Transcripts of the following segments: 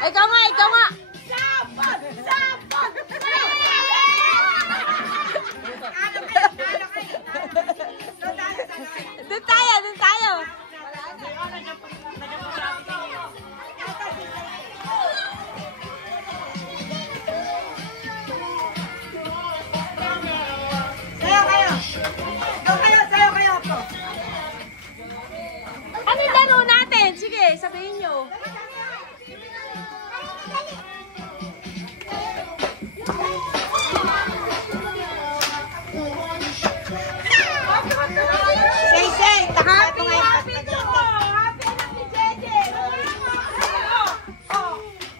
Ikaw nga, ikaw nga. Sabot! Sabot! Doon tayo, doon tayo. Sayo kayo! Go kayo! Sayo kayo po! Ano laro natin? Sige, sabihin nyo. Say, Happy, happy to! Happy anak ni Jeje!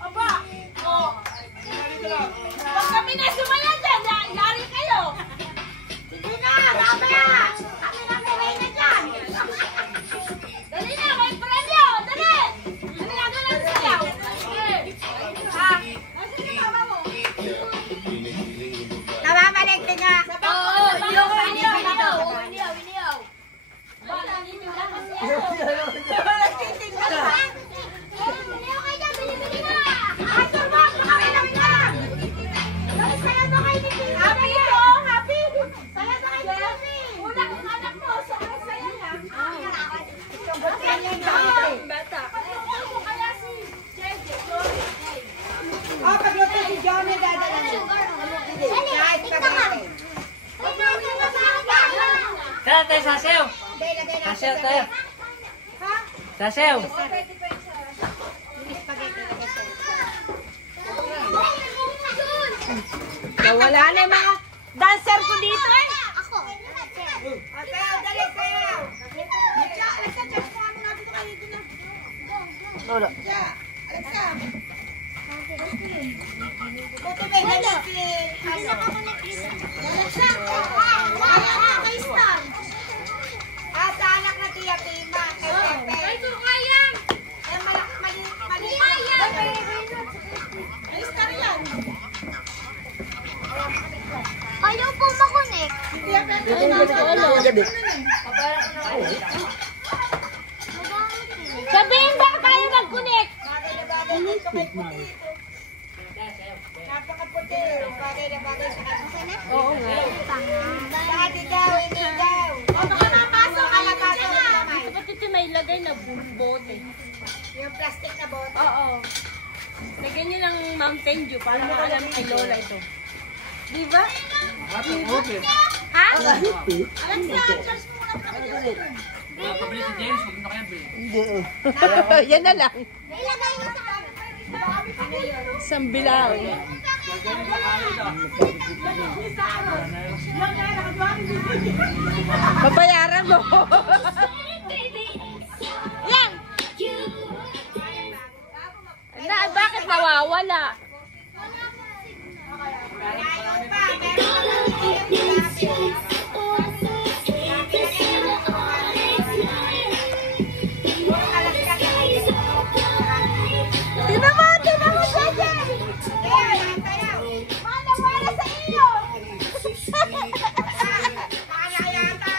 Aba! Pag kami na sumaya dyan, yari kayo! Sige na! Tama na! Kami na may na dyan! Dali na, may premyo! Dali! Dali na, doon lang sayaw! Ha? Nasaan yung mama mo? Namamalik ka nga! Oo, iniyaw, iniyaw, iniyaw! Oh, pagluto si Johnny, dadala niyo. Guys, pagluto. Kaya tayo sasayaw. Sasayaw tayo. Sasayaw. Wala na yung mga dancer ko dito eh! Sayaw, dali, sayaw. Alexa, check mo ano natin ito kayo dito na. Wala. Alexa. Buti may dali si... Alexa. Kay Star. Sa anak na Tia Pima. Kay Pepe. Ay, surkayang! Mali. Kay Star yan. Ayaw po makunik. Tia Pepe. Sabihin ba tayo mag-connect? Bagay na bagay dito kay Puti. Napakaputi. Bagay na bagay sa kanya. Oo nga. Dati daw, hindi daw. O baka napasok ka na bago kamay. Dapat ito may lagay na bote. Yung plastic na bote. Oo. Lagyan nyo ng Mountain Dew para maalam kay Lola ito. Di ba? Ha? Alexa, charge mo muna pa kayo. Pabili si James, huwag na kaya bili. Yan na lang. Ilagay mo sa ano yun? Isang bilaw. Papayaran mo. Yan! Na, bakit nawawala? Ayaw pa. Meron pa lang. Tinan mo, Jeje! Wala sa iyo! Kaya yata.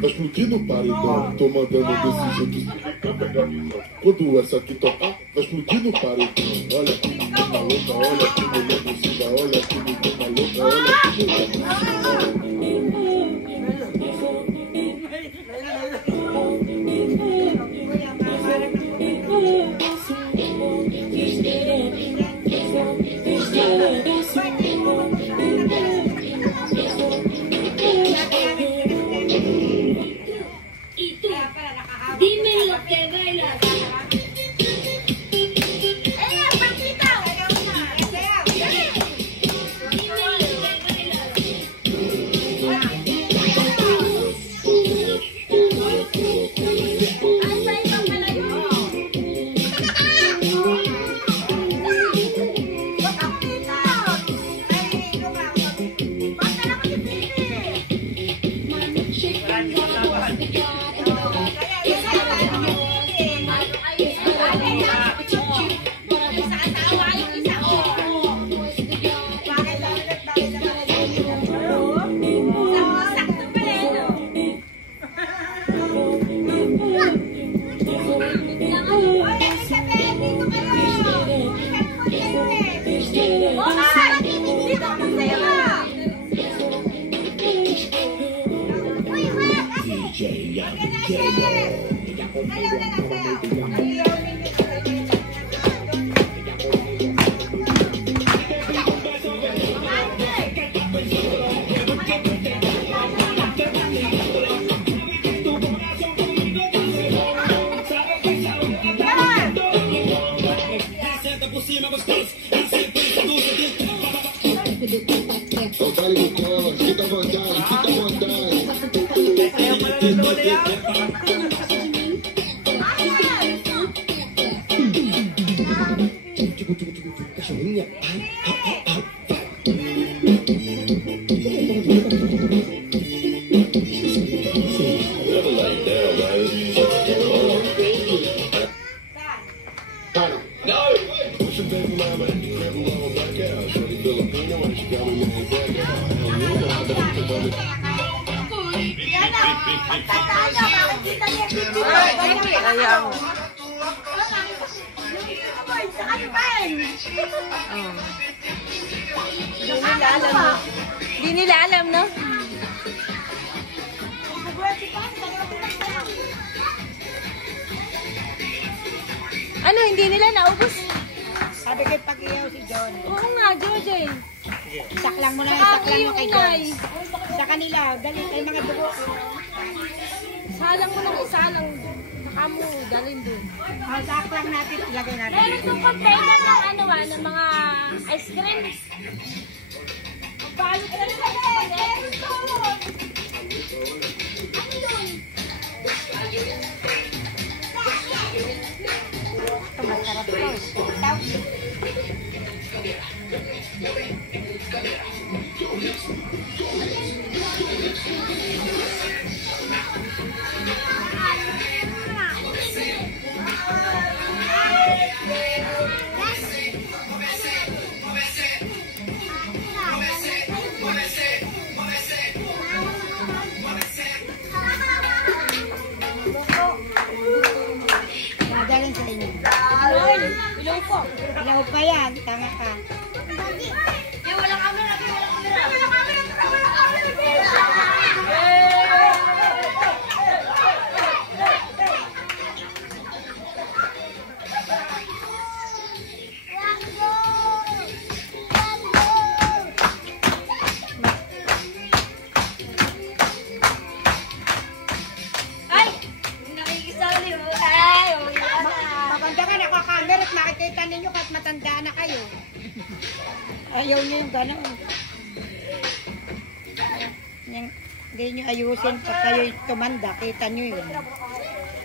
Tá explodindo o paredão, tô mandando desse jeito se fica pegar visão. Quando essa aqui tocar, tá explodindo o paredão. Olha que maluca, olha que mulher descida, olha que mulher maluca, olha que mulher. Dime lo que bailas. Hindi nila alam, no? Ano, hindi nila naubos? Sabi kay Pag-iyaw si John. Oo nga, Jojo. Saklang mo na, Saka saklang mo yung kay John. inay. Sa kanila, dali kay mga dugo. Salang mo ng isa lang. Saka mo, dalhin doon. Oh, saklang natin, ilagay natin. Meron itong container ng ano ba, ng mga ice cream. Paano ka na sa meron doon? Ano doon? Ito, masarap to. Itaw. Dadalhin sa inyo. Ilaw po. Ilaw pa yan, tama ka. Walang camera, walang camera. Ayaw niya yung gano'n. Hindi niyo ayusin pag kayo tumanda. Kita niyo yun.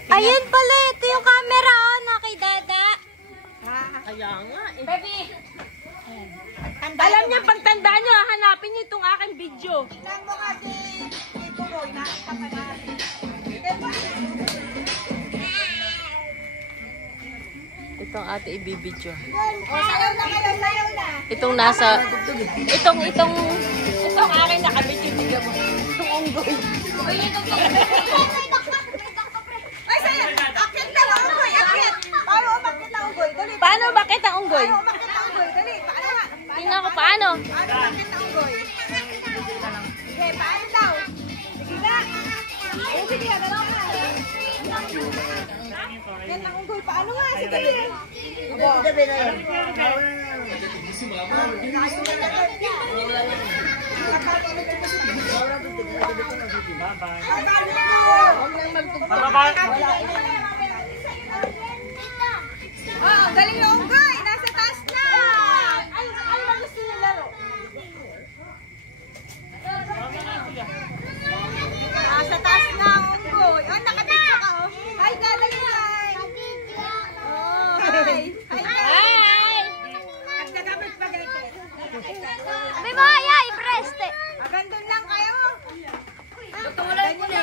Ayun pala, ito yung camera na kay Dada. Baby! Alam niya, pagtandaan niyo, hanapin niyo itong aking video. Tingnan mo kasi, Tito Boy, nakita pa natin. Itong ate ibibidyo. O, sayaw na kayo, sayaw na. Itong nasa, itong aking nakabidyo. Tignan mo. Itong unggoy. Ay, sayaw. Akit na, unggoy, akit. Paano umakit na unggoy? Dali. Paano bakit ang unggoy? Paano umakit na unggoy? Dali, paano nga? Tingnan ko paano. Paano umakit na unggoy? Sige, paano daw? Sige na. O, sige, dalawa na. Yan ang unggoy, paano nga? Sige, sige. Oh, galing na unggoy. Nasa taas na. Ano ba gusto niyo laro? Nasa taas na ang unggoy. Oh, nakapicture ka, oh. Hi, dali na. Oh, hi. Hi! Nagdagabit pa ganito. May mga i-preste. Abandon lang kayo. Tutulad mo na.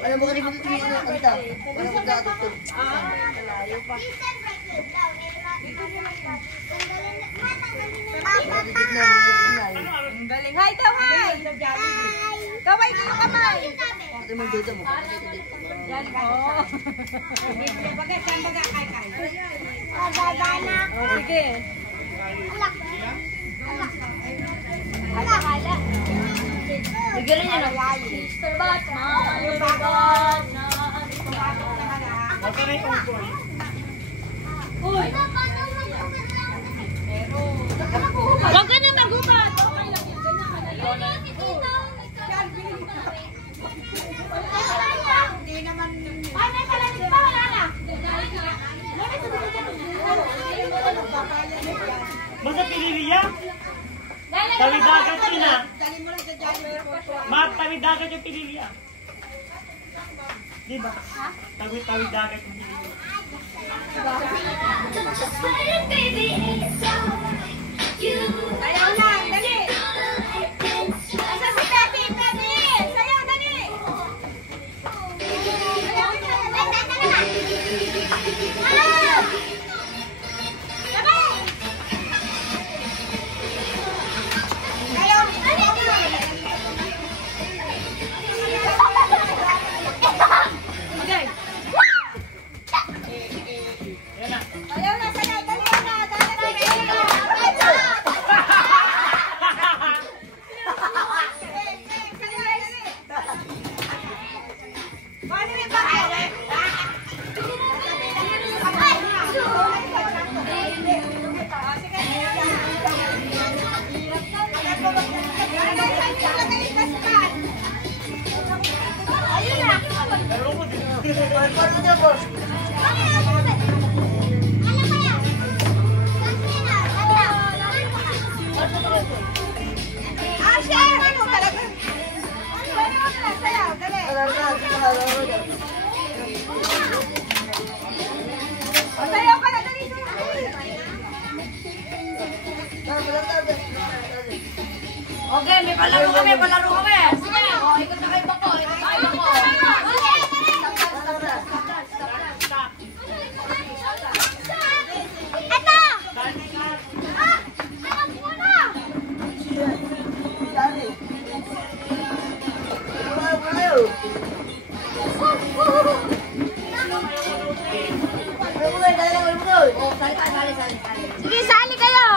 Alam mo kanina dito yung ano dito. Parang magdadagtog. Ang galing. Hi daw, hi. Kaway kayo kamay. Ito mo dito mo. Oh. Baga, saan baga kay. Babana. Oh, sige. Hala. Bigyan niya na. Mr. Batman, you're my Batman. Uy! Huwag ka na maghubat! Okay lang yun. Ganyan ka na. Hindi naman. Ay, may palamig pa, wala na. Basta Pililiya? Tawid dagat yun ah. Dali mo lang sa Jollibee. Tawid dagat yung Pililiya. Di ba? Tawid dagat yung Pililiya. Ayaw na, dali. Asa si Pepe, Pepe. Sayaw, dali. Sayaw na. Ayaw na, sayaw, dali na. Paano yung bakit? Ayun na. Paano dyan, boss? Ah, share! Ano talaga? Sayaw, dali. Sayaw ka na, dali. Okay, may palaro kami. Sige, ikot na kayo bako. Sige, sali kayo.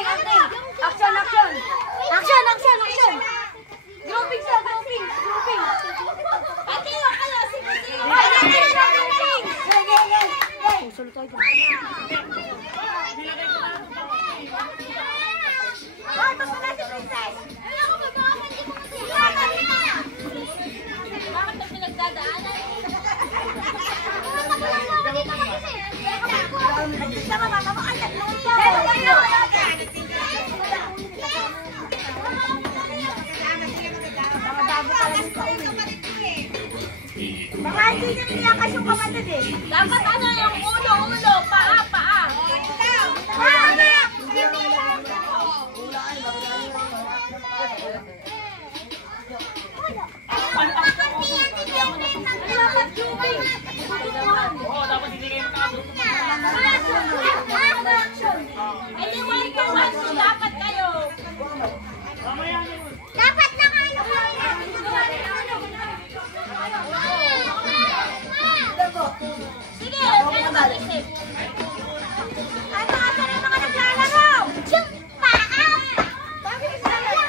Acting, acting. Action, action. Action, action, action. Grouping siya, grouping. Grouping. Pati mo kayo, sige. Sulo tayo. Oh, tapos na si Princess. Wala ko magawa hindi mo kasi. Bakit na pinagdadaanan? Baka hindi niya niliyakas yung kapatid eh. Dapat ano yung ulo, paa. Dapat hindi kayo dapat kayo. Dapat lang ano kayo. Sige, kayo mag-isip. Ano asa rin mga naglalaro? Yung paa. Bakit naglalaro?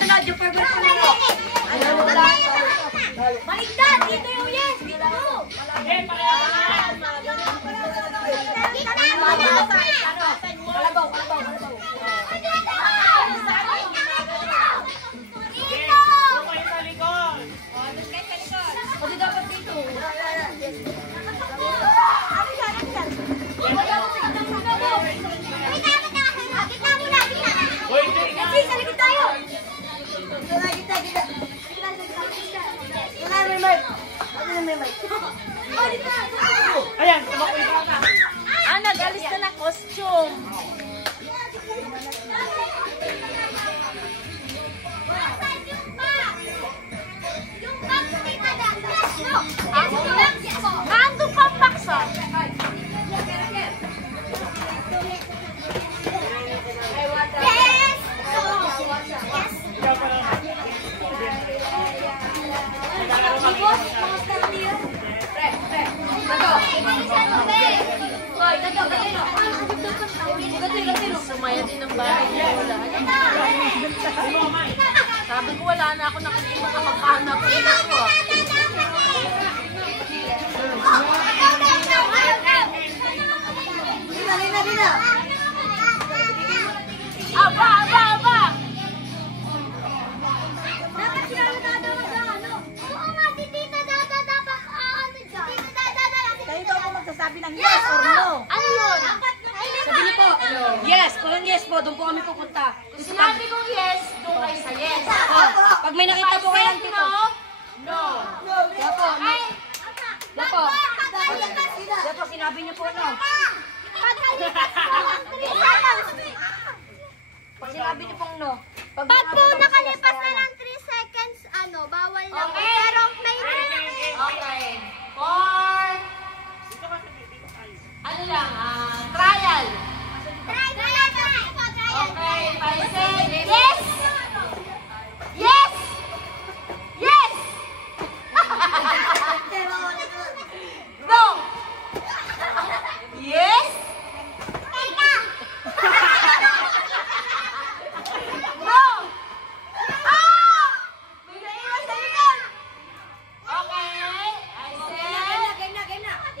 Sunod yung favorite ko nito. Maligdan! Dito yung yes! Dito mo! Kalabaw! Pwede dapat dito. Ano yan? Saligid tayo! Ayan, tumakoy ka na. Nag-alis na ng costume. Ando pang paksa. Sumaya din ng bahay niya. Sabi ko wala na ako nakikita kapag paano ako. Dina. Aba! Dapat sila nadadala sa ano? Oo nga, si Tita Dada dapat dyan. Tita Dada lang. Kayo daw po magsasabi ng yes or no. Ano yun? Sabi niyo po, yes. Kung yes po, doon po kami pupunta. Kung sinabi kong yes, doon kayo sa yes. Pag may nakita po kayo ng tito. No. Dapo, sinabi niyo po no. Pag sinabi niyo pong no. Pag po nakalipas na ng 3 seconds, bawal na po. Pero may okay. For ano lang, trial. Okay, 5 seconds. Yes! Yes! Yes! No! Yes! No! May naiwan sa likod! Okay, I said... Game na! Okay na!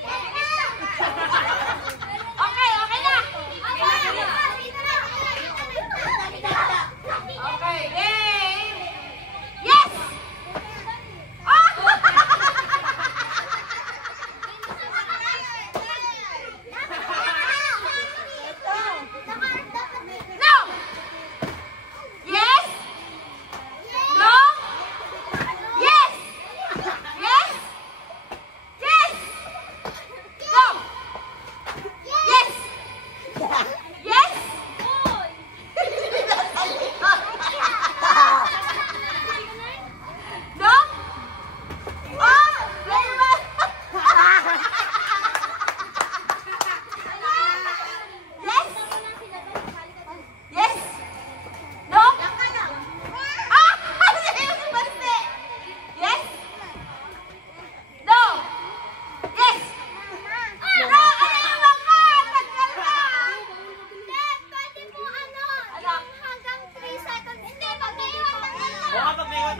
Yes,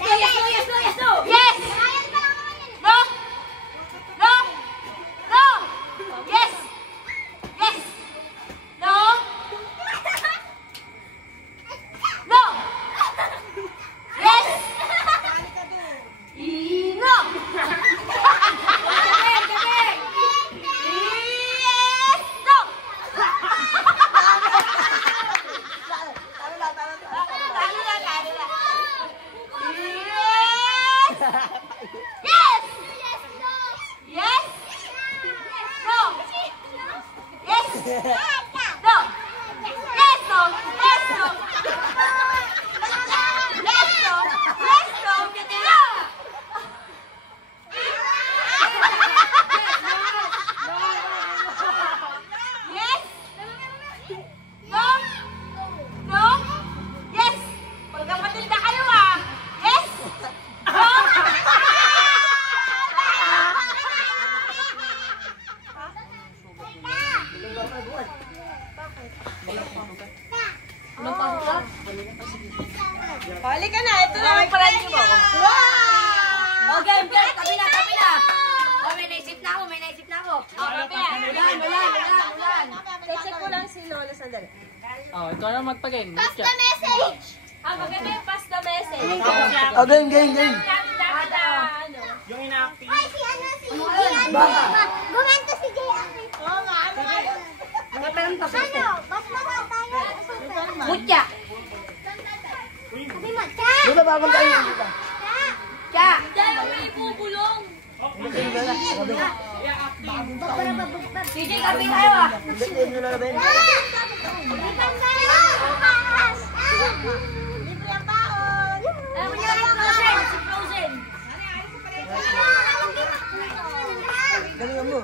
no, yes, no, yes, no, yes, no. Yes. No. No. No. Yes. Yes. No. No. Yes. No. Hali ka na, ito na ang friend mo. Wow! Okay, okay, tabi na, tabi na. Oh, may naisip na ako, may naisip na ako. Oh, tabi na. Ulan. Check ko lang si Lola sandali. Oh, ikaw na magpagin. Pass the message. Maganda yung pass the message. Oh, game. Dapat ano. Yung ina-acting. Ay, si ano. Gumento si Jay Aki. Oo nga, ano nga. Ano? Mas mga tayo. Mutya. Sabi mo, Cha. Dito bagong tayo. Cha. Cha, may ibubulong. CJ, kapi tayo ah. Dito nyo na Ben. Libre ang baon. Alam mo niya, Frozen. Si Frozen. Galingan mo.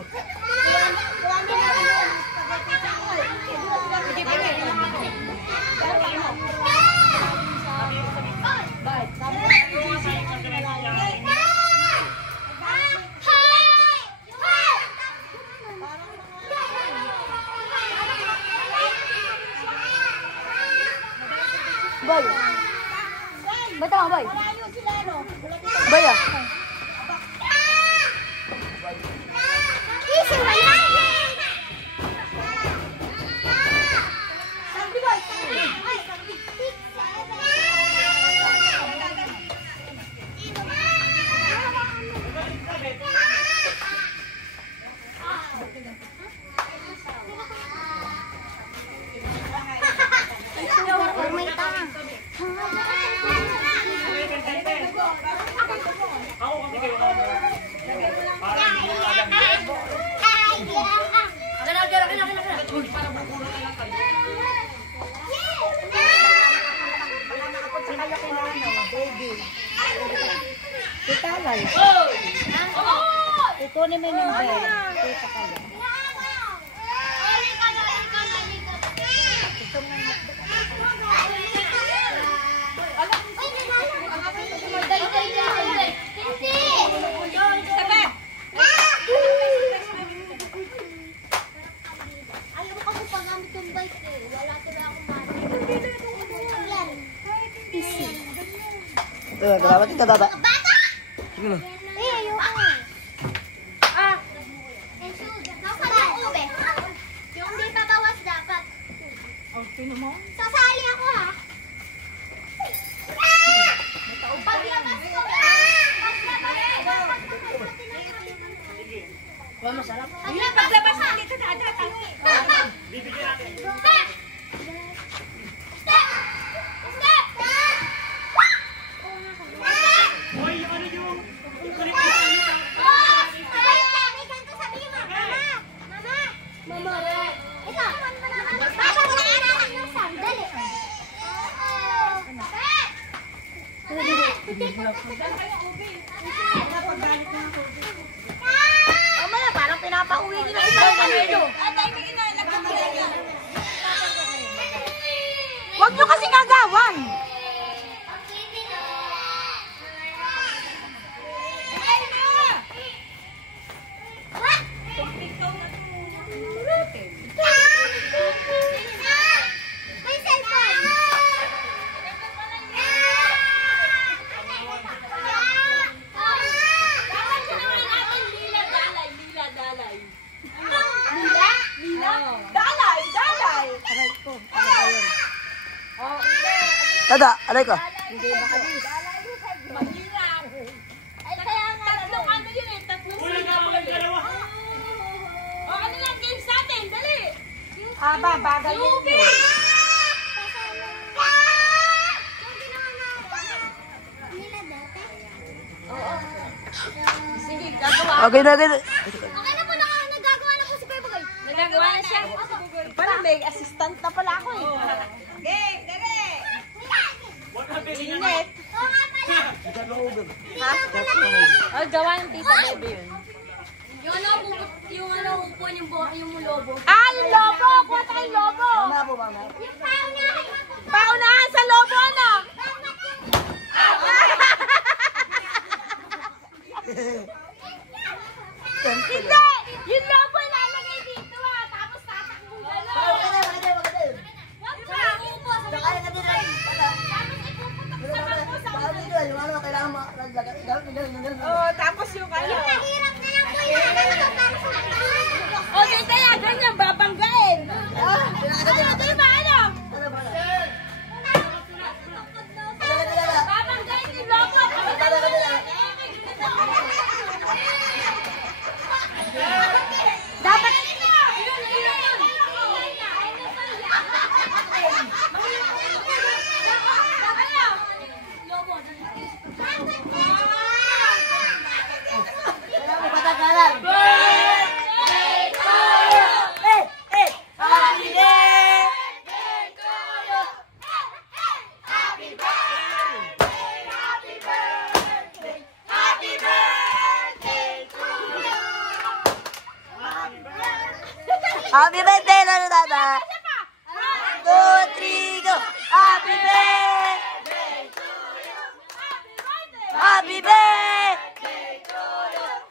Boy. Ba't ako, boy? Baya. Easy, wala. Titalan. Ito ni may number. Tita kayo. Ayaw ko kasi pag-gamit yung bike eh. Wala tuloy akong mati. Yan. Easy. Ito, dapat ito baba. Bata! Sige mo. Eh, ayoko. Ah. Nasaan yung ube? Yung di pa bawas dapat. Sasali ako ha. Paglabas ko. Paglabas ko. Masarap. Paglabas ko. Dito na agad. Bibigyan natin. Step! Step! Step! Hoy, yung ano yung kalipin niya. May ganito sabihin mo. Mama! Mama! Ito! Basta mo na anak ng sandali. Mamaya, parang pinapauwi nila isang kanino. Huwag nyo kasi gagawan. Dalay, dalay. Aray ko. Ano ba yun? Oh, hindi. Tada, aray ko. Hindi makalis. Mahirap. Ay, kaya nga. Tatlong ano yun eh. Tatlong Kulang na walang dalawa. O, ano lang games natin? Dali. Aba, bagay yun. Yubi! Sige, gagawa. Okay na, okay na. Okay na po, nagagawa na po si Kuya Bugoy. Nagagawa na siya. Parang may assistant na pala ako eh. Game, dali. Init. Oo nga pala. Oh, gawa ng tita baby yun. Yung upo yung lobo. Ah, yung lobo! Kuha tayong lobo! Mama po, mama. Yung paunahan. Paunahan sa lobo, ano? Hindi! Yung lobo ilalagay dito ah! Tapos tatakbo gano'n! Wag ka! Upo sa Kaya ka din ay. Tapos ipuputok sa bangko sa Bakit dito? Yung ano, kailangan mo. Oo, tapos yung ano. Mahirap na lang po yan. Okay, kaya ganyan, babanggain. Ano, di ba ano? Babanggain yung lobo. Dapat Happy birthday, Lolo Dada. 2, 3, go. Happy birthday. Happy birthday.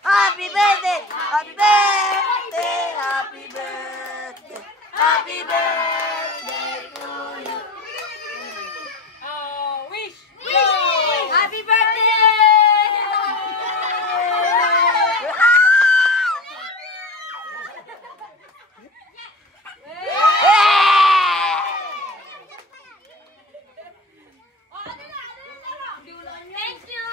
Happy birthday. Happy birthday. Happy birthday. Happy birthday to you. Oh, wish. Happy birthday! Thank you.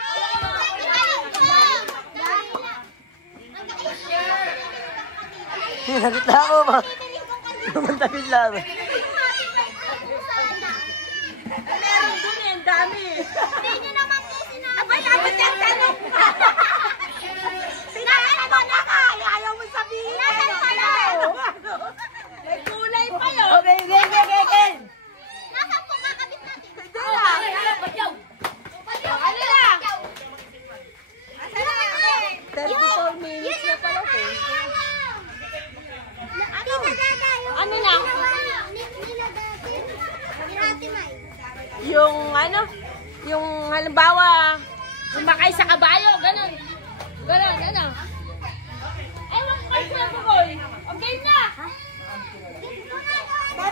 Sinagit na ako ba? Tumantagin lang. Meron dun eh, ang dami. Hindi nyo naman po sinabi. Abay, dapat yung tanong. Sinabi mo na ka. Ayaw mo sabihin. Nasaan pala? May kulay pa yun. Okay, okay. Nasaan po kakabit natin? Hindi lang. Ano lang? Asa na? 34 minutes na pala po. Ano na? Yung ano? Yung halimbawa, sumakay sa kabayo, ganun. Ganun, ano? Ay, wag ka sa bukoy. Okay na. Ano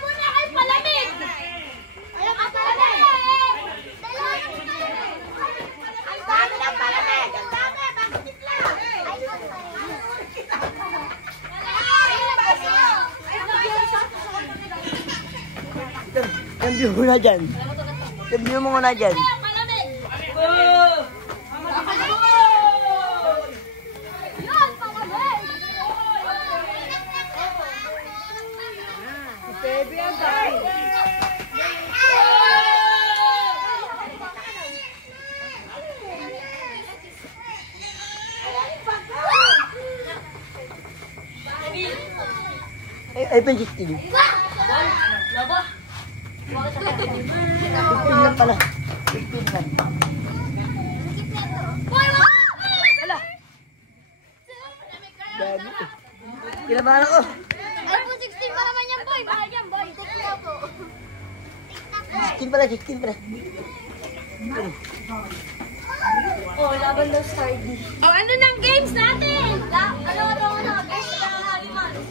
muna kayo palamig? Ayaw ka palamig. Ang dami ng palamig. Ang dami. Bakit lang? Cambio mo na dyan. Cambio mo na dyan. Palamig. Yun, palamig. Baby, ang dami. Ay, penjisting. 15 lang pala. 15 lang. Ala. Gabi. Kinabahan ako. iPhone 16 pa naman yan, boy. Mahal yan, boy. TikTok po. 16 pala, 16 pala. Oh, ano nang games natin? Guess the animals.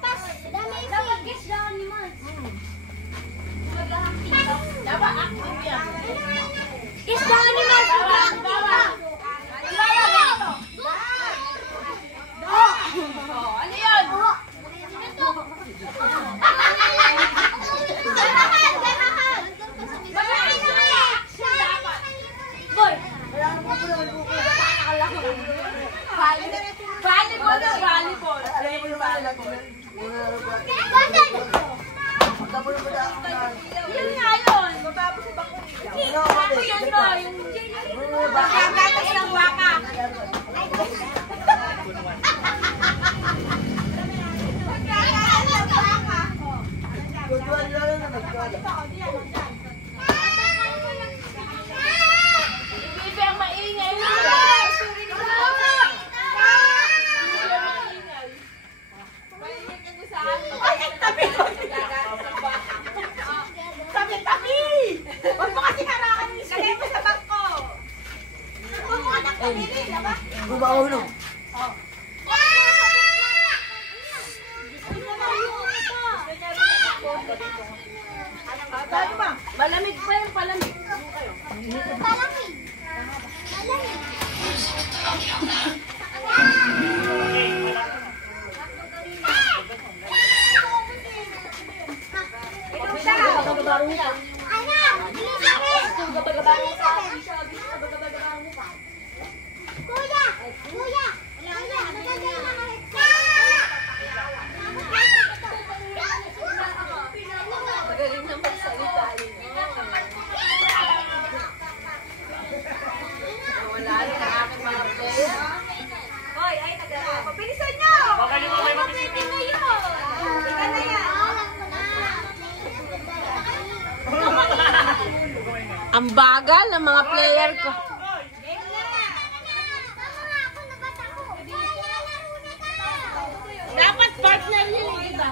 Pas, dapat guess the animals. Dapat active yan. Guess the animals. Oh, ano yun? Volleyball na volleyball. Yun nga yun. Ako yun mo. Yung magkagatas ng baka. Bibi ang maingay mo. Tabi-tabi! Huwag mo kasi harakan yung lagay mo sa bangko. Huwag mo ka ng pamili, diba? Bumaw no. Malamig pa yung palamig. Bilisan nyo! Baka yung mga mabisipin. Ang bagal ng mga player ko. Dapat partner yun, di ba?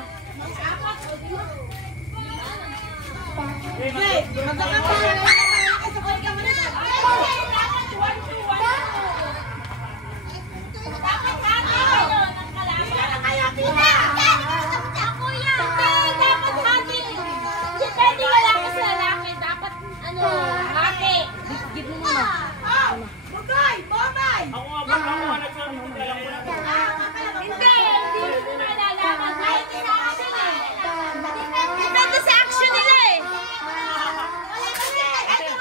Depende sa action nila eh.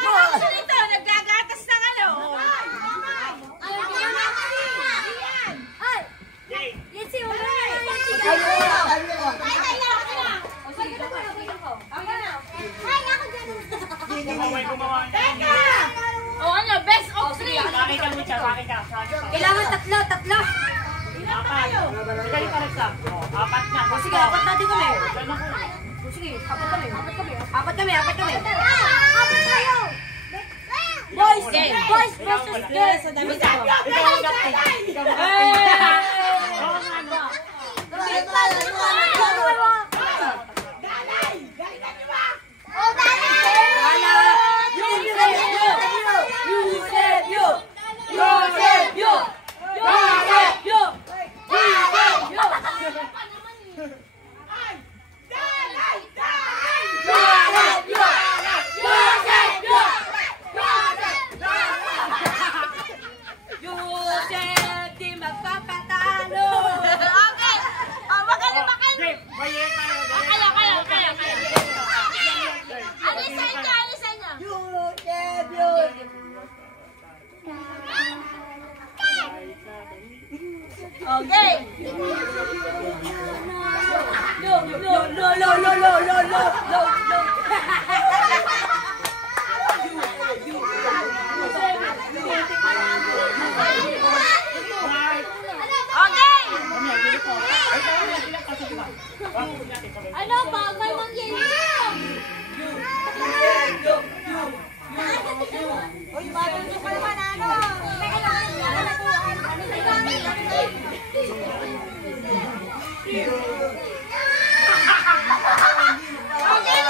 Action ito, naggagatas ng ano. O ano, best of 3. Bakit ka, Lucha? Bakit ka? Kailangan tatlo. Apat. Dali ka nagsak. Apat na. O sige, apat natin kami. O sige, apat kami. Apat kami. Boys versus girls. Ikaw ang captain. Okay. Ano ba? May mangyayari. Uy, bago nyo pa naman ano. Okay na.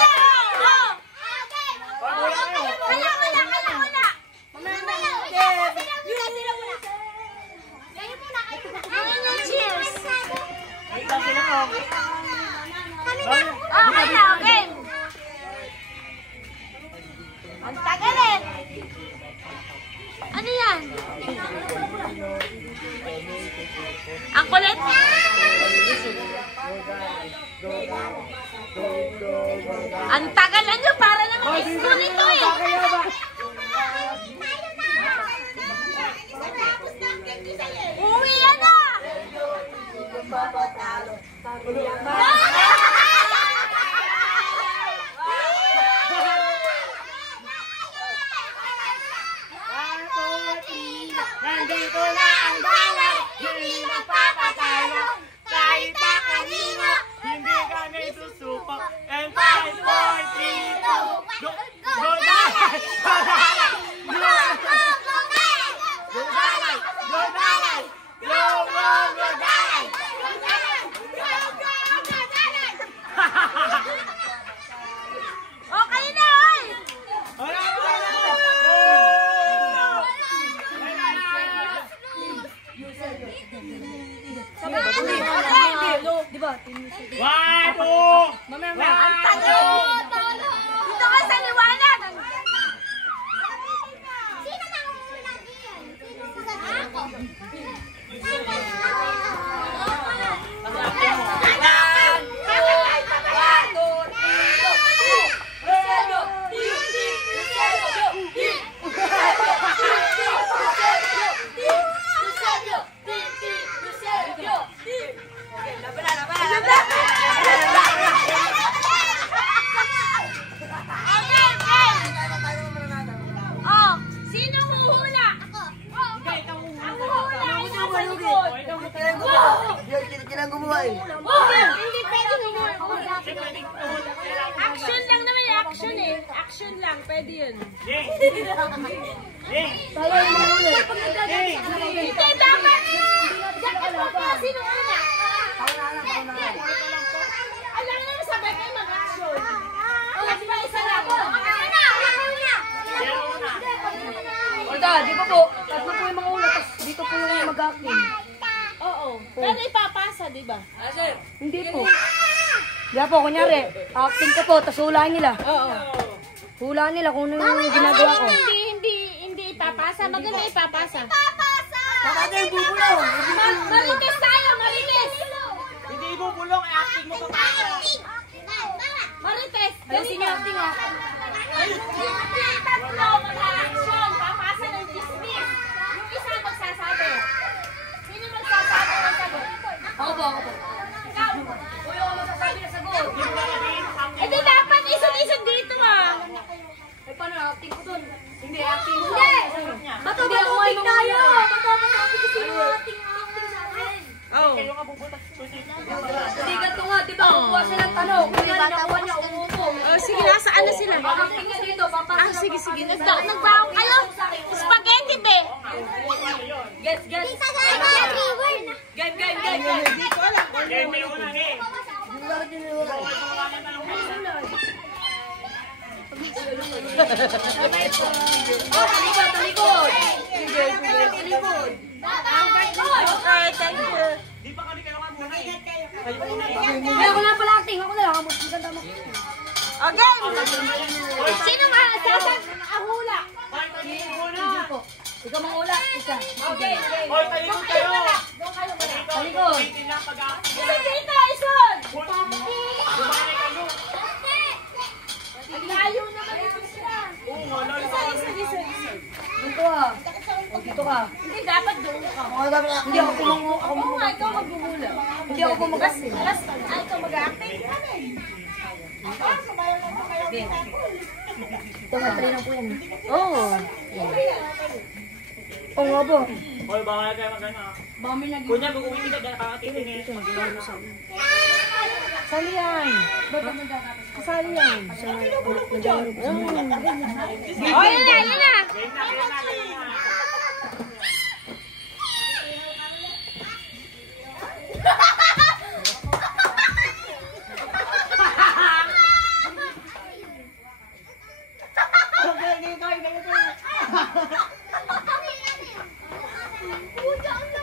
Okay na, okay. Ang tagalit. Ano yan? Ang kulit. Ang tagal nyo, para naman school ito eh. Uwi na na. Nandito na ang bawat, hindi magpapatalo. Kahit pa kanino, hindi kami susuko. And 5, 4, 3, 2, go! Go Dalay! Go Dalay! Go Dalay! Go Dalay! Go Dalay! Go, go, go Dalay! Okay na, oy! Wala! Di ba? 1, 2! Ang tayo! Dito ka sa liwanag! Sino nang ulang iyan? Ako. Oh, sino huhula? Ang huhula ay nasa likod. Kailangan gumawa eh. Hindi pwede huhula. Action lang naman, action eh. Action lang, pwede yun. Yay! Yay! Hindi, dapat. Dapat mo pa, sino una? Alam naman, sabay kayo mag-action. O, di ba isa lang? Ito, di ba po? Tatlo po yung mga ulo, tapos dito po yung mag-acting. Oo. Pero ipapasa, di ba? Hindi po. Di po, kunyari, acting ko po, tapos hulaan nila. Oo. Hulaan nila kung ano yung ginagawa ko. Hindi ipapasa. Maganda ipapasa. Bakit yung bubulong? Marites tayo, Marites! Hindi ibubulong, acting mo pa pa. Marites! Ayusin niyo acting ha. Tatlo, mag-action. Papasa ng chismis. Yung isa magsasabi. Sino magsasabi ng sagot? Ako po, ako po. Ikaw. Uy, ako magsasabi na sagot. Eh di dapat isod-isod dito ah. Ay, paano acting ko dun? Hindi, acting ko. Hindi! Bato-bato tayo! Bato-bato kasi yung acting sa akin. Oh. Kayo nga bubutas ko si Hindi ganito nga, di ba? Kukuha silang tanong. Kung nga nakuha niya, umuupo. Oh, sige, nasa ano sila? Acting niya dito, papasok. Ah, sige. Nagbaon kayo? Spaghetti, be! Gets. Game. Kaya may unang eh. Bakit yung niwala? Talikod. Okay, thank you. Di pa kami kayo nga muna eh. Kayo muna eh. Hindi ako na pala acting. Ako na lang. Maganda mo. Okay! Sino nga hula? Hoy, tayo muna. Ikaw mga ula. Isa. Okay. Hoy, tayo kayo. Doon kayo muna. Talikod. Hindi lang pag-acting. Isod dito, isod! Bumalik kayo. Layo naman ito sila. Oo, wala. Isod. Dito ka. O, dito ka. Hindi, dapat doon ka. Hindi ako pumungo. Oo nga, ikaw maghuhula. Hindi ako pumungo. Ikaw mag-acting? Ito nga, try lang po yan. Oo. Oo nga po. Hoy, baka kayo mag-ano. Baka may nag- Kunya, gugumitin ka dyan. Kakatitin eh. Sali yan. Sali yan. Oh, yun na. Game na.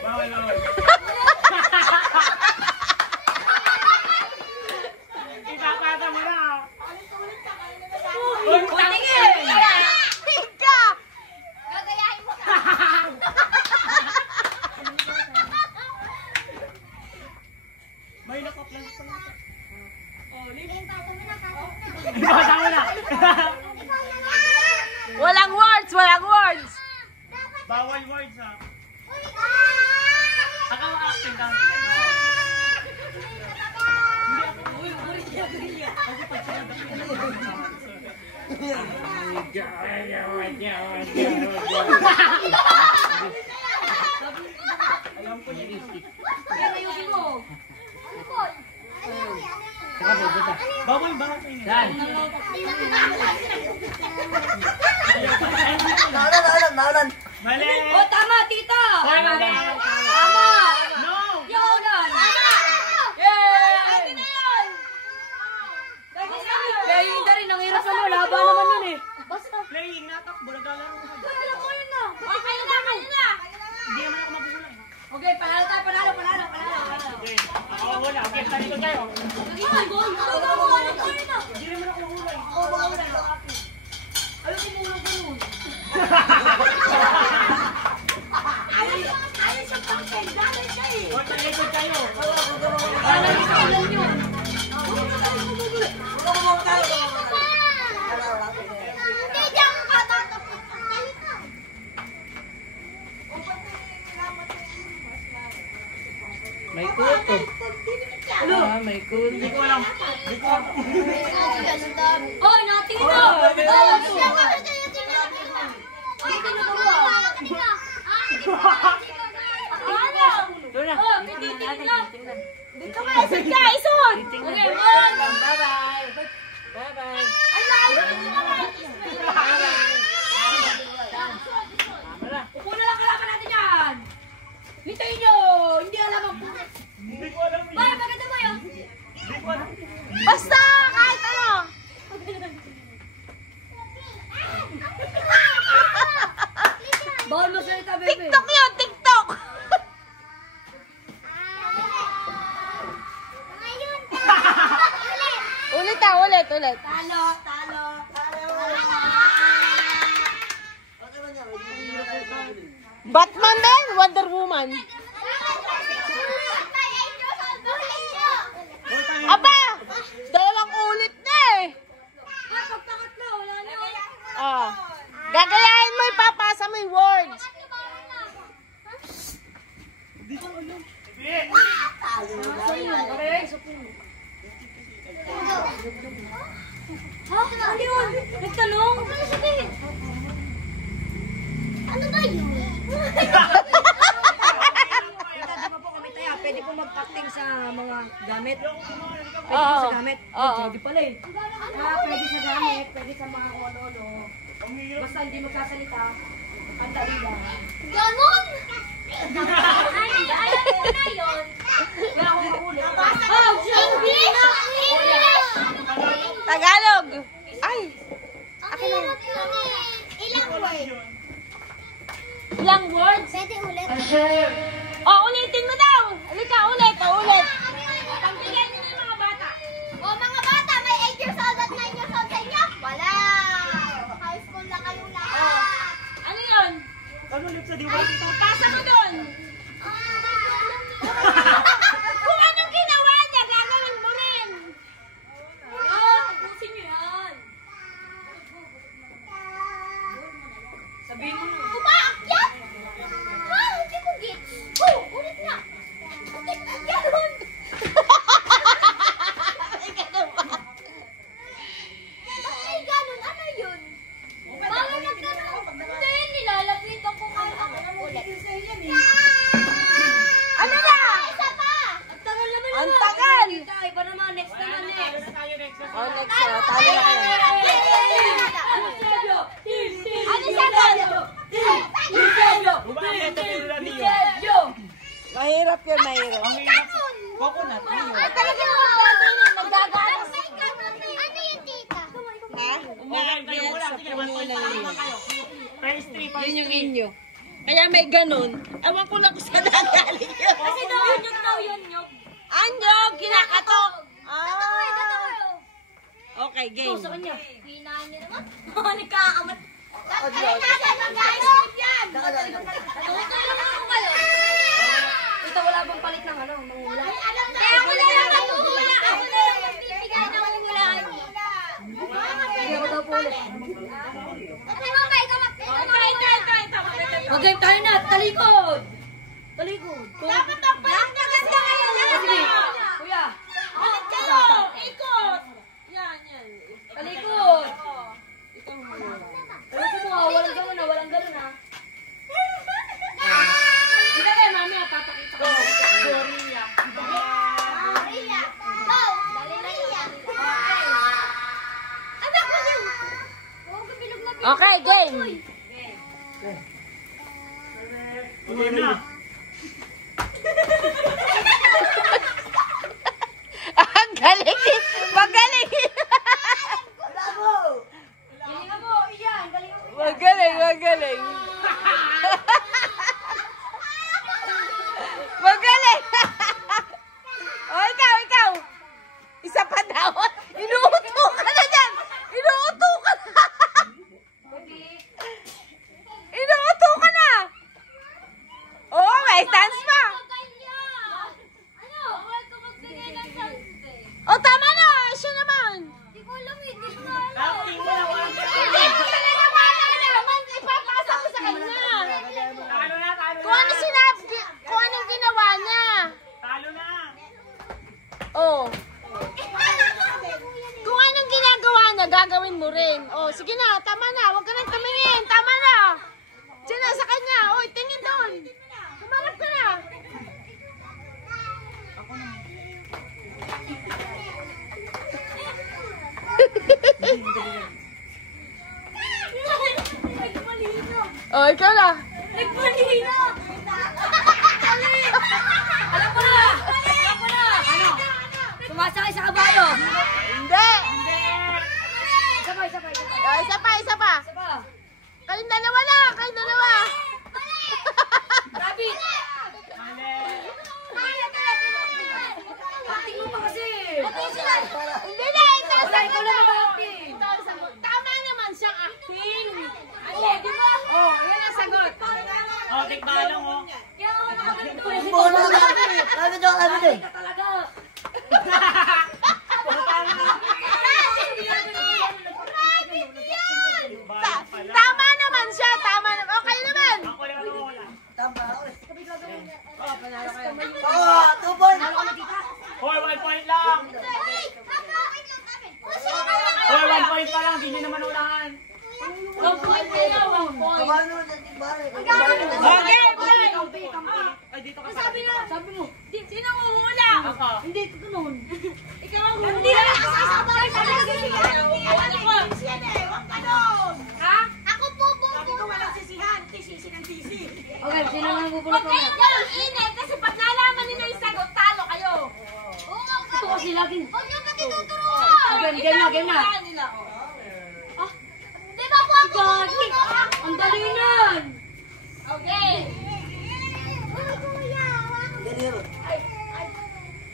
Bawal. Ipapata mo na. Uy, Tingin! Tika! Gagayahin mo ka. may nakaplan pa lang. Ipasa mo na. Walang words! Bawal words ha. Akaw acting ka. Baboy, baka sa inyo. Naulan. Mali! Oh, tama, tita! Tama! Tama! No! Yung ulan! Yay! Kaya yun rin, ang hirap naman, haba naman nun eh. Playing, natakbo, naglalaro ka. Okay na, kayo na. Hindi naman ako magugulang. Okay, panalo tayo, panalo. Okay, ako wala. Okay, talikod tayo. Hindi naman ako magugulang. O, talikod tayo. May kuto. May kuto. Hindi ko alam. Hindi ko alam. Oh, natingin mo! Oh, may titingin ka. Dito ka, isod ka, isod. Okay, one. Bye-bye. Bye-bye. Upo na lang kalaban natin yan. Hintayin nyo. Hindi alam ang... Hindi ko alam. Bakit maganda mo yun? Hindi ko alam. Basta, kahit ano. Bawal mo salita, bebe. TikTok yun, TikTok. Ulit ah, ulit. Batman din, Wonder Woman. Aba, dalawang ulit na eh. Pagpangatlo, wala na yun. Oh. Gagayahin mo, ipapasa mo yung words. Ha? Ano yun? Nagtanong? Ano ba yun? Tita, di ba po kami tayo? Pwede po mag-acting sa mga gamit? Pwede Oo. po sa gamit? Oo. Pwede pala eh. Pwede sa gamit, pwede sa mga ano-ano. Basta hindi magsasalita. Pantarin lang. Ganon! Alam ko na yun. Kaya ako mahuli. English! English! Tagalog. Ay, Ang hirap yun eh. Ilang word? ilang words? Pwede ulit. Oh, ulitin mo daw. Halika, ulit. Pagbigyan niyo ng mga bata. O mga bata, may 8 years old at 9 years old sa inyo? Wala! High school na kayong lahat. Ano yun? Ano ulit sa diwali? Pasa mo doon. Kung anong ginawa niya, gagawin mo rin. Tapusin nyo yan. Sabihin mo na. Umaakyat? Ha? Hindi ko gets. Oh, ulit nga. Ganon. Bakit may ganon? Ano yun? Bawal magtanong. Hindi, nilalapitan ko kayo. Ulit. Ano na? Isa pa. Ang tagal naman Ang naman. tagal. Tita, iba naman. Next naman, next. Tayo next. Oh, next na. Talo na kayo. Ano seryo? Ano sagot? Bumakit ang tira niyo. Seryo! Mahirap yun, mahirap. Ang hirap. Coconut. Ay, talaga naman pwede yun. Nagagalas. Ano yung tita? Ha? Okay, kayo wala. Sige, 1 point pa naman kayo. Phase 3, phase 3. inyo. Kaya may ganun. Ewan ko lang kung saan nagaling yun. Kasi naunyog daw yun, nyog. Anyog, kinakatok. Okay, game. Sa kanya. Hinaan niyo naman. Nagkakamat. Ay, nasan ang ganon? Yan. Tutulong ako kayo. Ito, wala bang palit ng ano, mangula? Alam na. Ako na lang natuhula. Ako na lang magbibigay ng hulaan. Hindi ako daw po ulit. Ano mo ba? Ikaw Mag-game tayo na. Talikod! Talikod. Dapat ang palit na ganda ngayon. Sige. Kuya. Ulit kayo. Ikot. Okay, game. Okay na. Ang galing. Magaling. Galingan mo, iyan. Galingan mo. Magaling, magaling. Magaling. O, ikaw. Isa pa daw. Inuuto ka na dyan. Inuuto ka na. Inuuto ka na. Oo, may stance pa. Ano? Huwag ko magbigay ng chance eh. O, tama na. Siya naman. Di ko alam eh. Di ko na alam. Acting mo na. Hindi mo talaga naman. Ipapasa ko sa kanya. Talo na. Kung ano sinabi, kung anong ginawa niya. Talo na. Oh. Kung anong ginagawa niya, gagawin mo rin. Oh, sige na, tama na. Huwag ka nang tumingin. Tama na. Diyan na sa kanya. Oh, tingin doon. Tumarap ka na. Oh, ikaw na. Nagmalino! Alam ko na! Alam ko na! Ano? Sumasakay sa kabayo! Hindi. Sabay. Oh, isa pa. Kayong dalawa lang. Kayong dalawa. Rabbit! Mali. Acting mo pa kasi! Hindi na. Wala, ikaw lang mag-acting! Tama naman siyang acting. Oo, di ba? Oh, ayan ang sagot. Oh, tikbalang oh. Kaya ako nakakalimutan eh. Bono na. Sabi to, sabi to. Ka talaga! Tikbalang pala. Tama naman siya. Tama naman. Okay naman. Ako lang ang wala. Tama ako. Oh, panalo kayo. Oo, 2 points. Hoy, 1 point lang. Hoy, 1 point pa lang. Hindi nyo naman ulangan. Kabalo na natin balik. Okay. Ay, dito ka sa akin. Sabi mo, Sino huhula? Ako. hindi, ito nun. Ikaw ang huhula. Hindi na nakasasabay sa Ha? Ako po. Sabi ko walang sisihan. Sisi ng sisi. Okay, sino nang bubulot Huwag kayong ganun init kasi pag nalaman nila yung sagot, talo kayo. Ito kasi laging. Huwag yung natituturuan. Game na. Di ba po ako? Ang dali nun! Okay. Ganyan.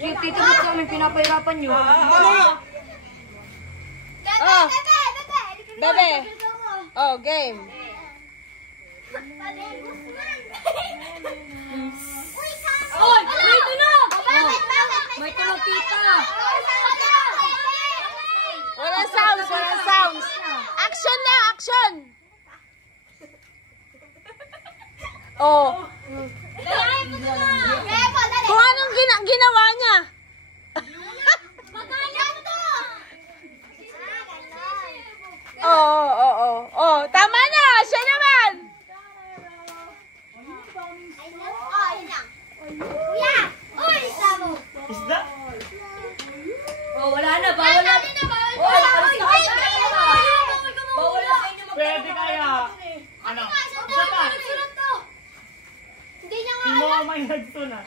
Yung titibot sa amin, pinapahirapan nyo. Oh. Bebe. Oh, game. Oy! May tunog! May tunog, tita! Walang sounds. Action na, action. Oh. Kung anong ginawa niya. Oh, tama na, siya naman. Isda? Oh, wala na, bawal na. Bawal na sa inyo Pwede kaya. Ano? Isa pa. Si Mama yung nagsunat.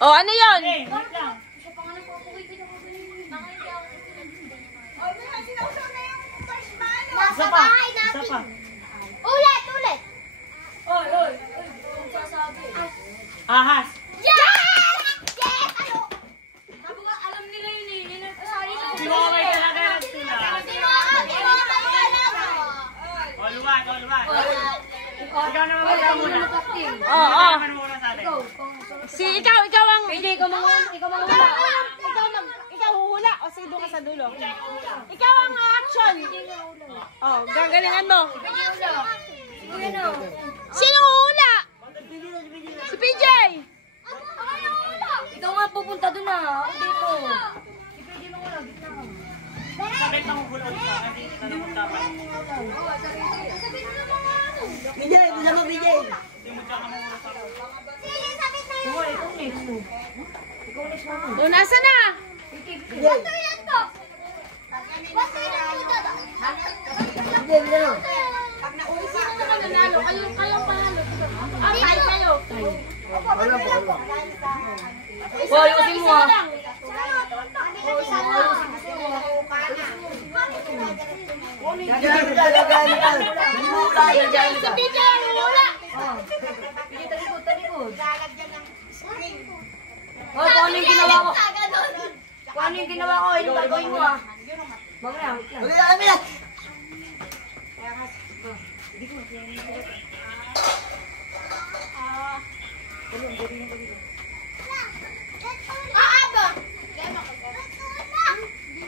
Oh, ano yun? Hey, wait lang. Isa pa. Ulit! Oy! Kung sasabi. Ahas. Alam nila yun eh. Yun ang kasali sa Si Mama yung talaga nagsunat. O, luwan. Ikaw naman muna. Oo. Ikaw naman muna sa atin. Ikaw ang... Hindi, ikaw manghula. Ikaw huhula o sige doon ka sa dulo. Ikaw ang action. Oh, gagalingan mo. Sino huhula? Si PJ. Ikaw nga pupunta dun ah. Ako dito. Sabit lang hulog ka kasi hindi mo dapat. Bijay, bisa mo Bijay. Hindi mo tsaka muna sa O, nasa na? Bijay. Sino naman nanalo? Kayo panalo. Kayo. Hoy, ayusin mo ah. Si Peter ang wala. Hoy, kung ano yung ginawa ko? Kung ano yung ginawa ko, yun yung gagawin mo ah. Mamaya, wait lang.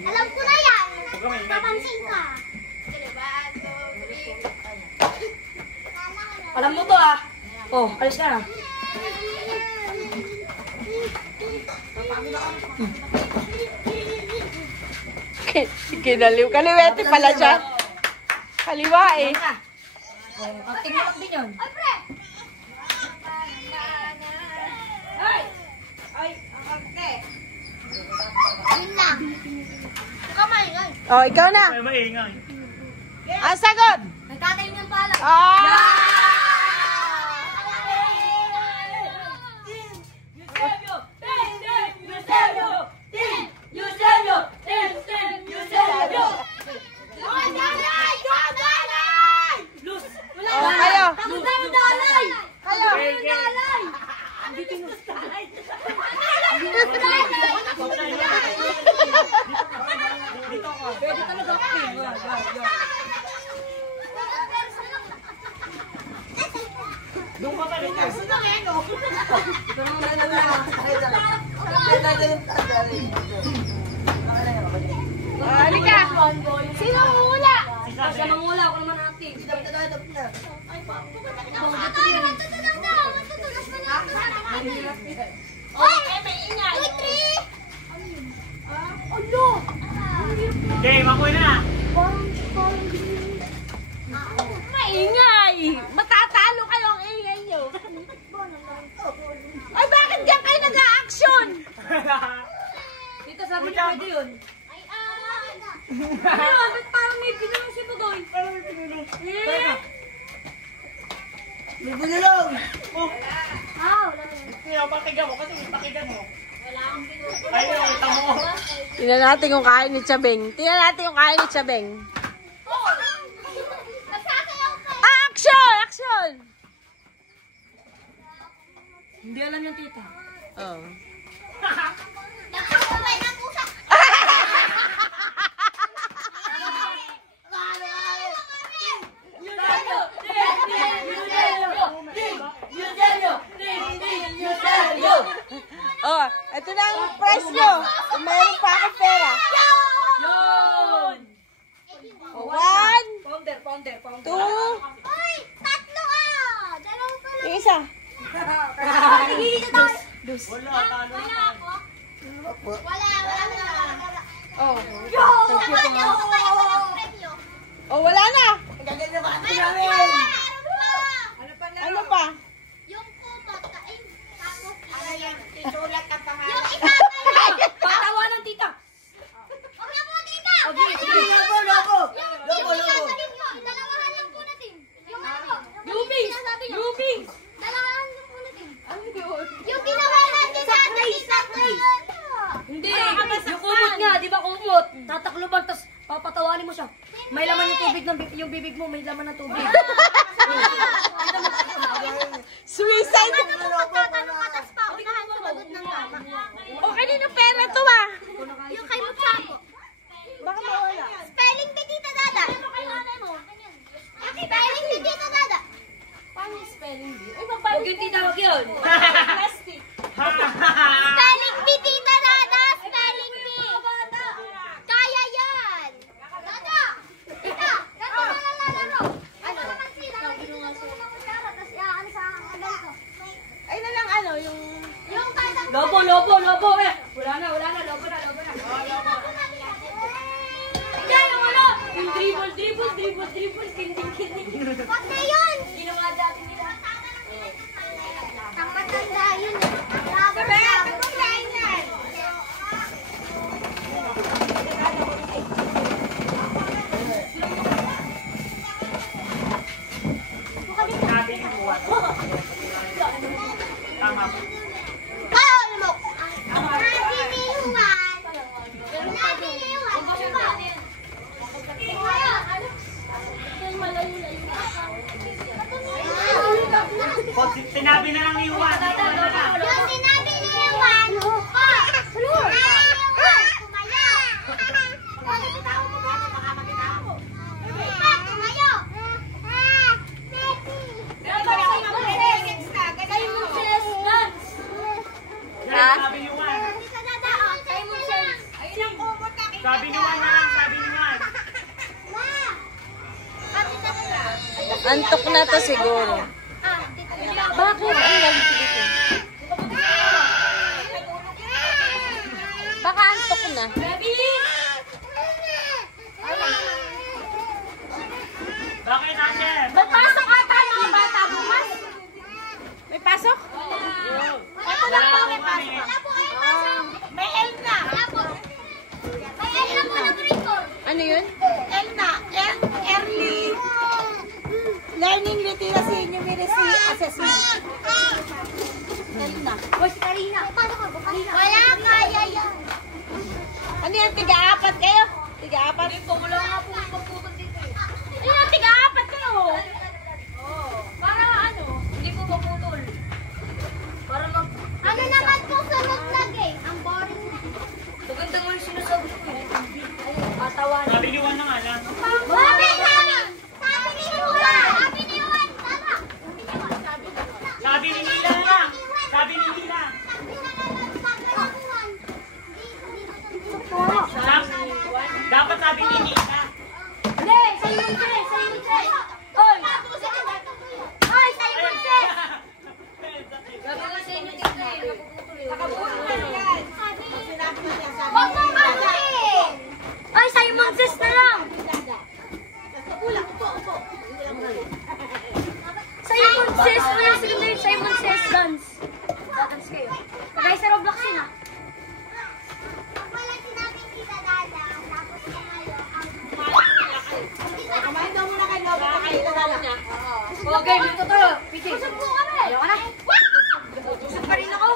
Alam ko na yan. Papansin ka. Alam mo to ah. Oh, alis ka na. Kinaliw. Kaliwete pala siya. Kaliwa eh. Tingnan din yun. Yun lang. Kamay, guys. Oh, ikaw na. Ay, maingay. Ang sagot. Nagkatayin ng pala. Kayo. Pwede talaga ako. Doon ka pa rin. Halika. Sino ang hula? Siya mangula, ako naman active. Okay, makuha na. Maingay. Matatalo kayo ang ingay nyo. Ay, bakit diyan kayo nag-a-action? Dito sabi niya pwede yun. Ano? Ba't parang may pinulong si Tudoy? Parang may pinulong. Eh? May bululong. Kaya pakigan mo kasi pakigan mo. Ayun, ito mo. Tingnan natin kung kaya ni Chabeng. Tingnan natin kung kaya ni Chabeng. Action! Action! Hindi alam yung tita. Oh. Oh, ito na ang price nyo. Kung meron pa akong pera. Yun! 1, Pounder. 2, Uy! Tatlo ah! Dalawa pala. yung isa. Wala, talo na. Wala. Oh. Yo! Oh, wala na. Gagal na ba? Ano pa? Yung kumot, kain. Tapos, Isulat ka pa nga. yung isa Patawa ng tita! Huwag na po, tita! Lobo. Yung ilasanin nyo, dalawahan lang po natin. Yung ano? Yubing! Sinasabi nyo. Yubing! Dalawahan lang po natin. Yung ginawa natin sa atin, tita. Hindi! Yung kumot nga, di ba kumot? Tatakloban, tapos papatawanin mo siya. May laman yung tubig, yung bibig mo, may laman ng tubig. Suicide. O, kanino pera to ah? Yung kay Mutsako. Baka mawala. Spelling bee, tita Dada. Yung spelling bee, tita Dada. Paano yung spelling bee? Ay, Huwag yung tita, huwag yun. plastic. Spelling bee, tita Dada. Spelling bee. Kaya yan. Dada. Tita. Ganito na lang lalaro. Ano naman sila? Inunan sila ng kutsara. Tapos ano sa agad ko. Ay na lang ano, yung... Yung tatang. Lobo eh! Wala na, lobo na. Hindi, yung ano? Yung dribble, kinding. Wag na yun. Ginawa dati nila. Ang matanda yun. Sabi, ano ba yan? ni Juan. Tita Dada, oh. Simon Says. Sabi ni Juan na lang, sabi ni Juan. Antok na to siguro. Bakit? Ang galit dito. Baka antok na. Bakit, Asher? May pasok ata yung mga bata bukas. May pasok? Ito lang po, may pasok. Wala po kayo pasok. May elm na. Wala po. May elm na po na curriculum. Ano yun? ELNA, Early Learning Literacy Numeracy Assessment. ELNA. O, si Karina. Paano ka ba? Wala, kaya yan. Ano yan? Tiga-apat kayo? Tiga-apat? Hindi po, wala nga po magpupag dito eh. Ano yan? Tiga-apat kayo? Para ano? Hindi po maputol. Para mag... Ano naman po sunod na game? Ang boring na. Maganda mo yung sinasabi ko eh. Katawan. Sabi ni Juan na nga lang. Sabi ni Juan! Sabi ni Juan! Tama! Sabi ni Nila na lang. Sabi ni Nila. Dapat sabi ni Nila. Hindi! Simon Says! Simon Says! Oy! Oy! Simon Says! Sabi ko sa inyo dito eh. Nakaputol eh. Huwag mong kaluhin! Oy! Simon Says na lang! Simon Says! Wala sila na yung Simon Says dance. Dance kayo. Guys, sa Roblox yun ah. Wala sinabing kita dada. Tapos kayo ang... Kumain daw muna kayo. Baka kayo natalo niya. Okay, dito to. Piti. Kusog po kami! Ayaw ka na. Tusok pa rin ako.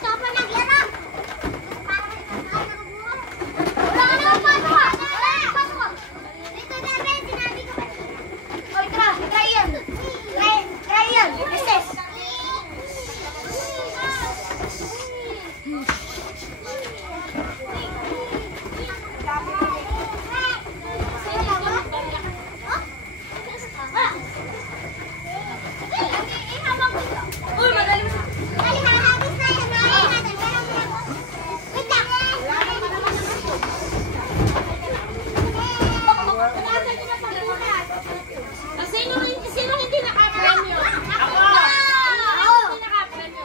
Stop na nagyarap! Parang nagkakain na kabuhay. Wala ka na pasok! Wala ka pasok! Dito na rin, sinabi ko ba? Oy, try yan! Try yan! Recess! Uy, madali mo. Sino hindi nakapremyo? Ako! Hindi nakapremyo.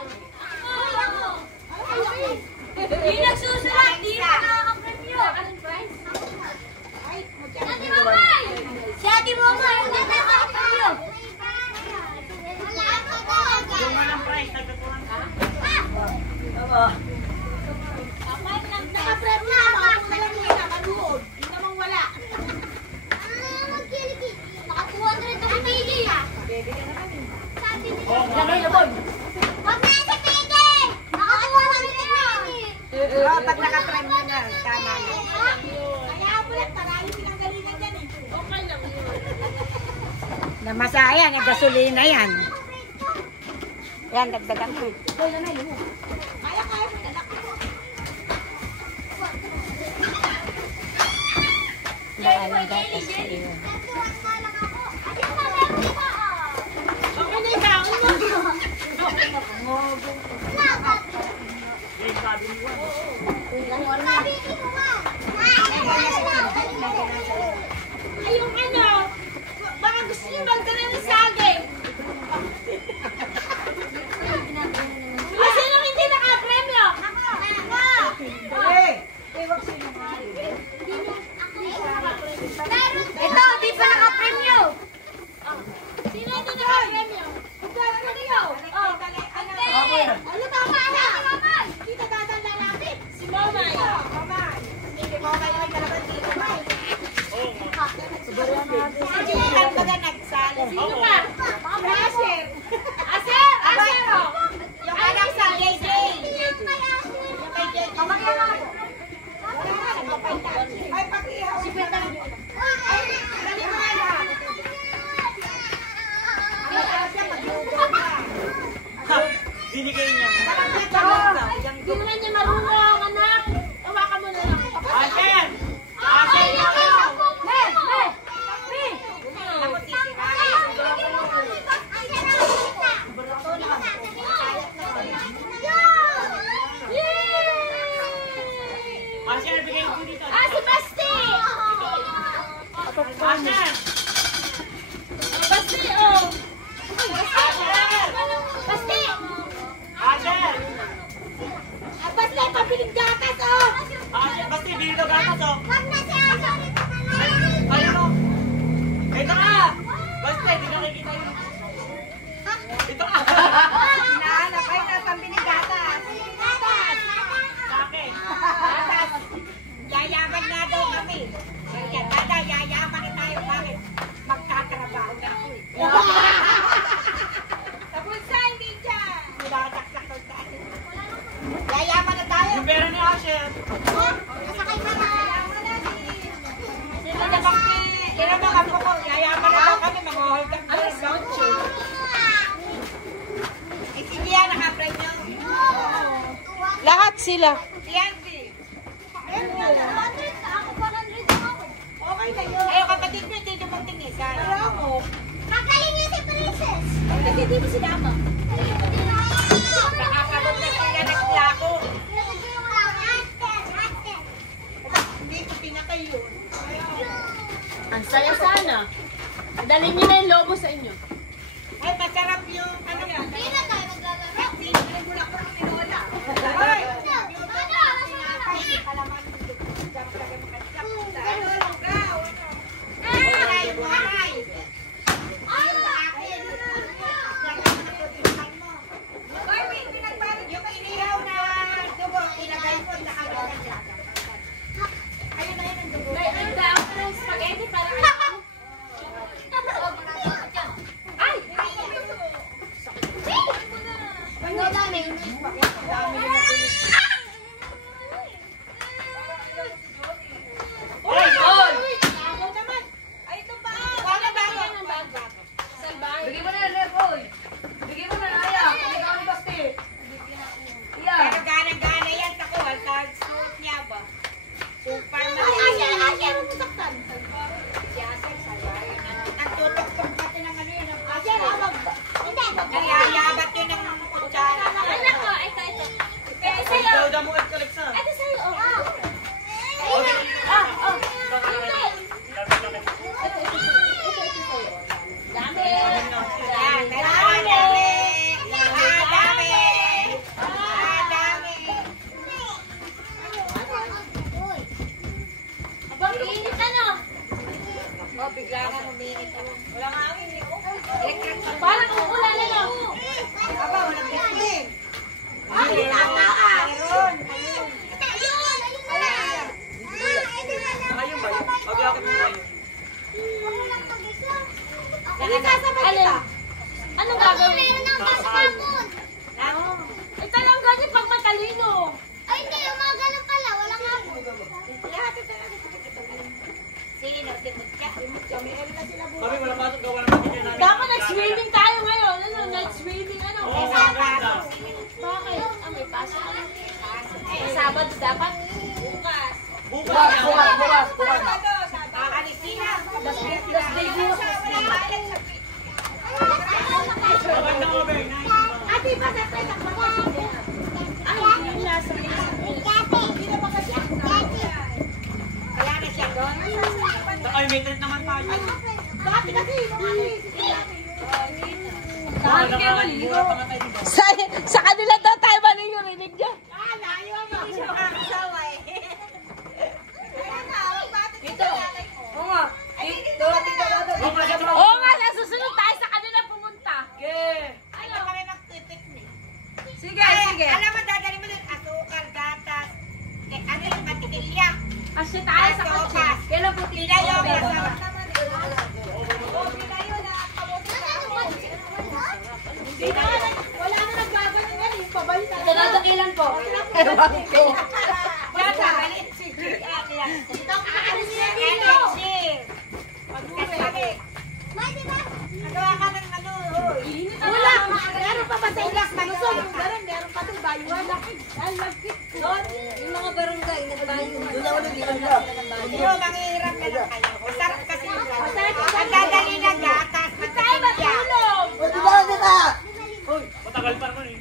Hindi nagsusulat. Hindi nakakapremyo. Si Ate Momay! Ang ganda ka! Yung walang price, nagkatuhan ka. Nakapremyo naman ako na lang yung nakanood. Hindi naman wala. Magkiliki. Naka 200 na si PJ ah. Sabi niya. Lagay na boy. Wag na si PJ! Naka 200 na PJ. Pag nakapremyo na, tama na. Kaya mo lang, marami pinanggalingan dyan eh. Okay lang yun. Namasaya, gasolina yan. Yan, dagdagan ko. Kaya mo na. Okay na ikaw. Yung sabi ni Juan. Ay, yung ano, baka gusto niyo magdala ng saging. Ah, sino hindi nakapremyo? Ito, di pa nakapremyo. Sino hindi nakapremyo? Ano tama na? Kita dadala natin. Si Momay. Sino ka? Aser. Aser! Asero! Yung anak sa JJ. Ay, pag-ihaw. Binigay niya. Hindi mo na niya marunong, anak. Tawakan mo na lang. Asher! Asher! Me! pambiling gatas, oh! Basta bili daw gatas, oh. Wag na si Asha dito ka na. Ayun, oh. Ito ka! Basta, hindi ka nakikita yun. Ito ka! Hinahanap kayo na pambiling gatas. Gatas! Sa akin. Gatas! Yayaman nga daw kami. Kaya, dada, yayaman na tayo. Bakit? Magtatrabaho na ako eh. Tapos sa hindi dyan. Nilaksak ko sa atin. Yayaman na tayo. Yung pera ni Asher. Nasakay ka na. Sino na bang sino na bang po ko? Yayaman na daw kami. Mag-hold up na rin daw. Eh, sige yan. Naka-apply nyo. Lahat sila. Fiancé. Ako 100 ako. Okay na yun. Ayaw kapatid nyo. Hindi nyo magtingisan. Ayaw mo. Magaling niya si Princess. Kasi di mo sinama. Nakakabot na sila nagplako. Hindi ko pinakay yun. Ang saya sana. Dalhin niyo na yung lobo sa inyo. Ay, masarap yung ano yan. Hindi na tayo maglalaro. Hindi mo na ko ng tinola. Ay! Kalaman mo. Jump talaga makatsak. Ano, lugaw. Ay, ay. Ay, wait, pinagbalot yung inihaw na dugo. Ilagay mo sa kagalan dyan. Ayun na yun ang dugo. Ang dami ng spaghetti para Ay! Ang dami. Oy! Oy! Ako naman. Ay, ito ba? Wala ba ako? Bigyan mo na yung ref, oy! Bigyan mo na na, Aya! Ikaw ni Basti! Iya! Pero gana-gana yan sa ko. Ang tag-suit niya ba? Super Ay, malaki. Asya, mo saktan. Si Asel, sabayan na. Nagtutok-tok pati ng ano yun. Asya, hindi. Nagyayabat yun ng kutsara. Anak ko, ito. Kaya sa'yo. Ikaw daw mo at Alexa. Ito sa'yo, oh. Yan, meron ka dami. Dami. Dami. Abang init ano? Oh, bigla ka uminit. Wala nga ang init. Electric fan. Parang uulan ano? Aba, walang testing. Ay, tataas. Meron. Ayun, ayun na lang. Ayun ba yun? Pag-yakit mo tayo. Sige, sasabay kita. Anong gagawin? Meron ng pasapon. Ito lang ganyan pag matalino. Ay, hindi. Yung mga ganun pala. Walang hapon. Sino? Si Mutya. Kami wala pasok gawa ng pamilya namin. Dapat nag-swimming tayo ngayon. Ano? Night-swimming ano? Oo, mga ganda. Bakit? Ah, may pasok. Sabado dapat. Bukas. Bukas. Kakalis sila. Last day bukas. Magandang overnight. Ate, ba sa tayo nagbawas? Ay, yung last day. Kaya na siya doon. Ay, may tent naman tayo. Bakit kasi? Kahit kayo maligo. Mura pa nga tayo dito. Sa kanila daw tayo ba nang yung rinig niya? Layo mo. Nakakasawa eh. Ayun na, bakit Dito. Oo nga. Dito. Oo nga, susunod tayo sa kanila pumunta. Ano kami mag-picnic? Sige, sige. Alam mo, dadali mo doon, asukal, gatas, ano yung mantikilya. Kasi tayo sa kotse. Kailan po Pinayo, masarap. Wala na nagbabago nga, yung pabay talaga. Dadadakilan po. Gata, alit si Jig. Aalis niya dito. Pagkasali. Nagawa ka ng ano, hoy. Wala. Meron pa ba sa ilas? Malusog. Meron pa doon, bayuan. Lagkit. Doon. Yung mga barangay, nagbayo. Yo, manghihirap na lang kayo. Masarap kasi yung ang dadali na gatas, mantikilya. Matagal pa naman eh.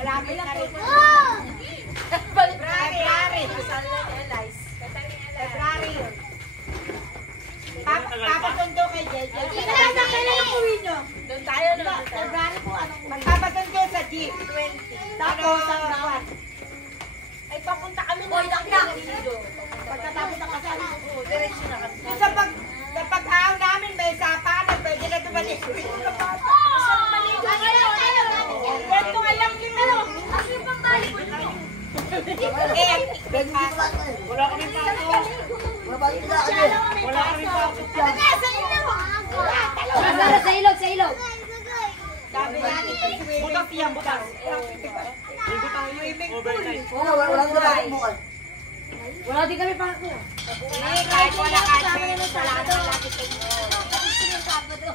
Malapit na rin. February. February yun. Papasundo kay Jeje. Kailan ang uwi nyo? Doon tayo na. February po. Magpapasundo sa G20. Tapos, ay papunta kami Boy, dakdak. pagkatapos ng kasal. Diretso na kami. Sa pag-aaw namin, may sapanan, pwede na tumalik. Ito alam niyo na. Kasi yung pambalik ko nyo. Wala kami pato. Mabalik na kami. Wala kami pato. Sa ilog, sa ilog. Sabi natin, Butas yan, butas. Hindi tayo overnight. Wala na ba bukas? Wala din kami pa ako. kahit wala kasi, wala naman lagi kayo.